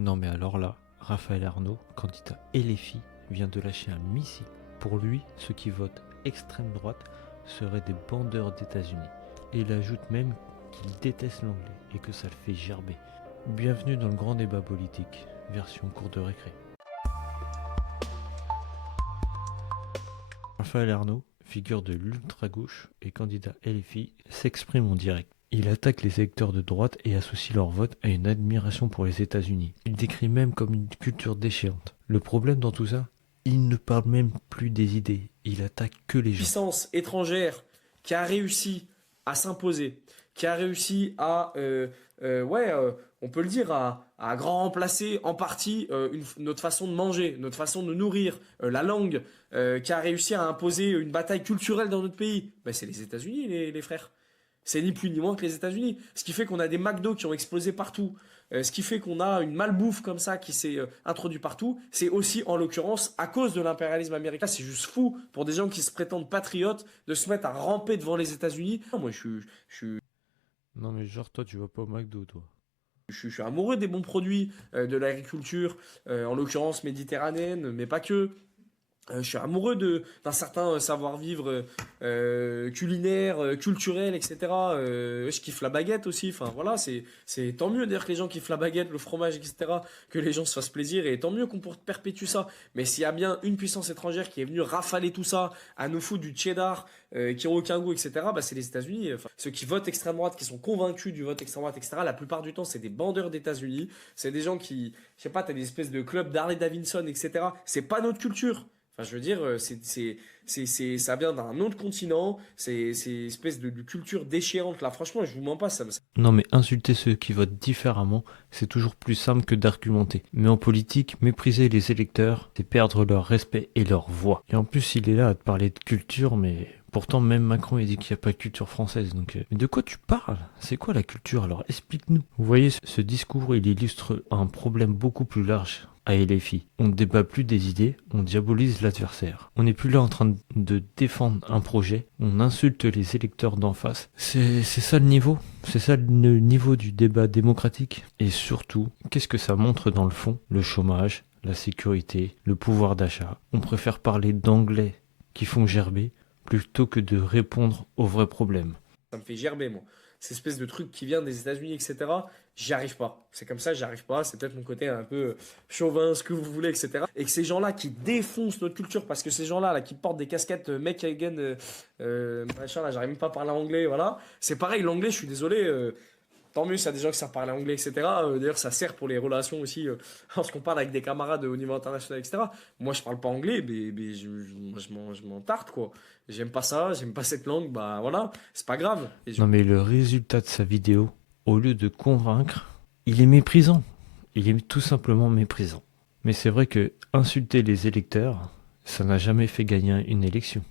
Non mais alors là, Raphaël Arnaud, candidat LFI, vient de lâcher un missile. Pour lui, ceux qui votent extrême droite seraient des bandeurs d'États-Unis. Et il ajoute même qu'il déteste l'anglais et que ça le fait gerber. Bienvenue dans le grand débat politique, version cours de récré. Raphaël Arnaud, figure de l'ultra-gauche et candidat LFI, s'exprime en direct. Il attaque les électeurs de droite et associe leur vote à une admiration pour les États-Unis. Il décrit même comme une culture déchéante. Le problème dans tout ça, il ne parle même plus des idées, il attaque que les gens. Puissance étrangère qui a réussi à s'imposer, qui a réussi à, on peut le dire, à grand remplacer en partie notre façon de manger, notre façon de nourrir, la langue, qui a réussi à imposer une bataille culturelle dans notre pays. Ben, c'est les États-Unis, les frères. C'est ni plus ni moins que les États-Unis. Ce qui fait qu'on a des McDo qui ont explosé partout. Ce qui fait qu'on a une malbouffe comme ça qui s'est introduite partout. C'est aussi, en l'occurrence, à cause de l'impérialisme américain. C'est juste fou pour des gens qui se prétendent patriotes de se mettre à ramper devant les États-Unis. Non, moi, je suis Non mais genre toi tu vas pas au McDo toi. je suis amoureux des bons produits de l'agriculture, en l'occurrence méditerranéenne, mais pas que. Je suis amoureux d'un certain savoir-vivre culinaire, culturel, etc. Je kiffe la baguette aussi. Enfin voilà, c'est tant mieux d'ailleurs que les gens kiffent la baguette, le fromage, etc. Que les gens se fassent plaisir et tant mieux qu'on perpétue ça. Mais s'il y a bien une puissance étrangère qui est venue rafaler tout ça, à nous foutre du cheddar, qui ont aucun goût, etc. Bah c'est les États-Unis. Enfin, ceux qui votent extrême droite, qui sont convaincus du vote extrême droite, etc. La plupart du temps, c'est des bandeurs d'États-Unis. C'est des gens qui, je sais pas, t'as des espèces de clubs d'Harley Davidson, etc. C'est pas notre culture. Enfin, je veux dire, ça vient d'un autre continent, c'est une espèce de culture déchirante. Là, franchement, je vous mens pas, Non mais insulter ceux qui votent différemment, c'est toujours plus simple que d'argumenter. Mais en politique, mépriser les électeurs, c'est perdre leur respect et leur voix. Et en plus, il est là à te parler de culture, mais pourtant même Macron il dit qu'il n'y a pas de culture française. Donc, mais de quoi tu parles? C'est quoi la culture? Alors explique-nous. Vous voyez, ce discours, il illustre un problème beaucoup plus large à LFI. On ne débat plus des idées, on diabolise l'adversaire. On n'est plus là en train de défendre un projet, on insulte les électeurs d'en face. C'est ça le niveau. C'est ça le niveau du débat démocratique. Et surtout, qu'est-ce que ça montre dans le fond? Le chômage, la sécurité, le pouvoir d'achat. On préfère parler d'anglais qui font gerber plutôt que de répondre aux vrais problèmes. ça me fait gerber, moi. Cette espèce de truc qui vient des États-Unis, etc. J'y arrive pas. C'est comme ça, j'y arrive pas. C'est peut-être mon côté un peu chauvin, ce que vous voulez, etc. Et que ces gens-là qui défoncent notre culture, parce que ces gens-là là, qui portent des casquettes Make Again, machin, là, j'arrive même pas à parler anglais, voilà. C'est pareil, l'anglais, je suis désolé. Tant mieux s'il y a des gens qui savent parler anglais, etc. D'ailleurs, ça sert pour les relations aussi, lorsqu'on parle avec des camarades au niveau international, etc. Moi, je parle pas anglais, mais je m'en tarte, quoi. J'aime pas ça, j'aime pas cette langue, bah voilà, c'est pas grave. Non mais le résultat de sa vidéo, au lieu de convaincre, il est méprisant. Il est tout simplement méprisant. Mais c'est vrai que insulter les électeurs, ça n'a jamais fait gagner une élection.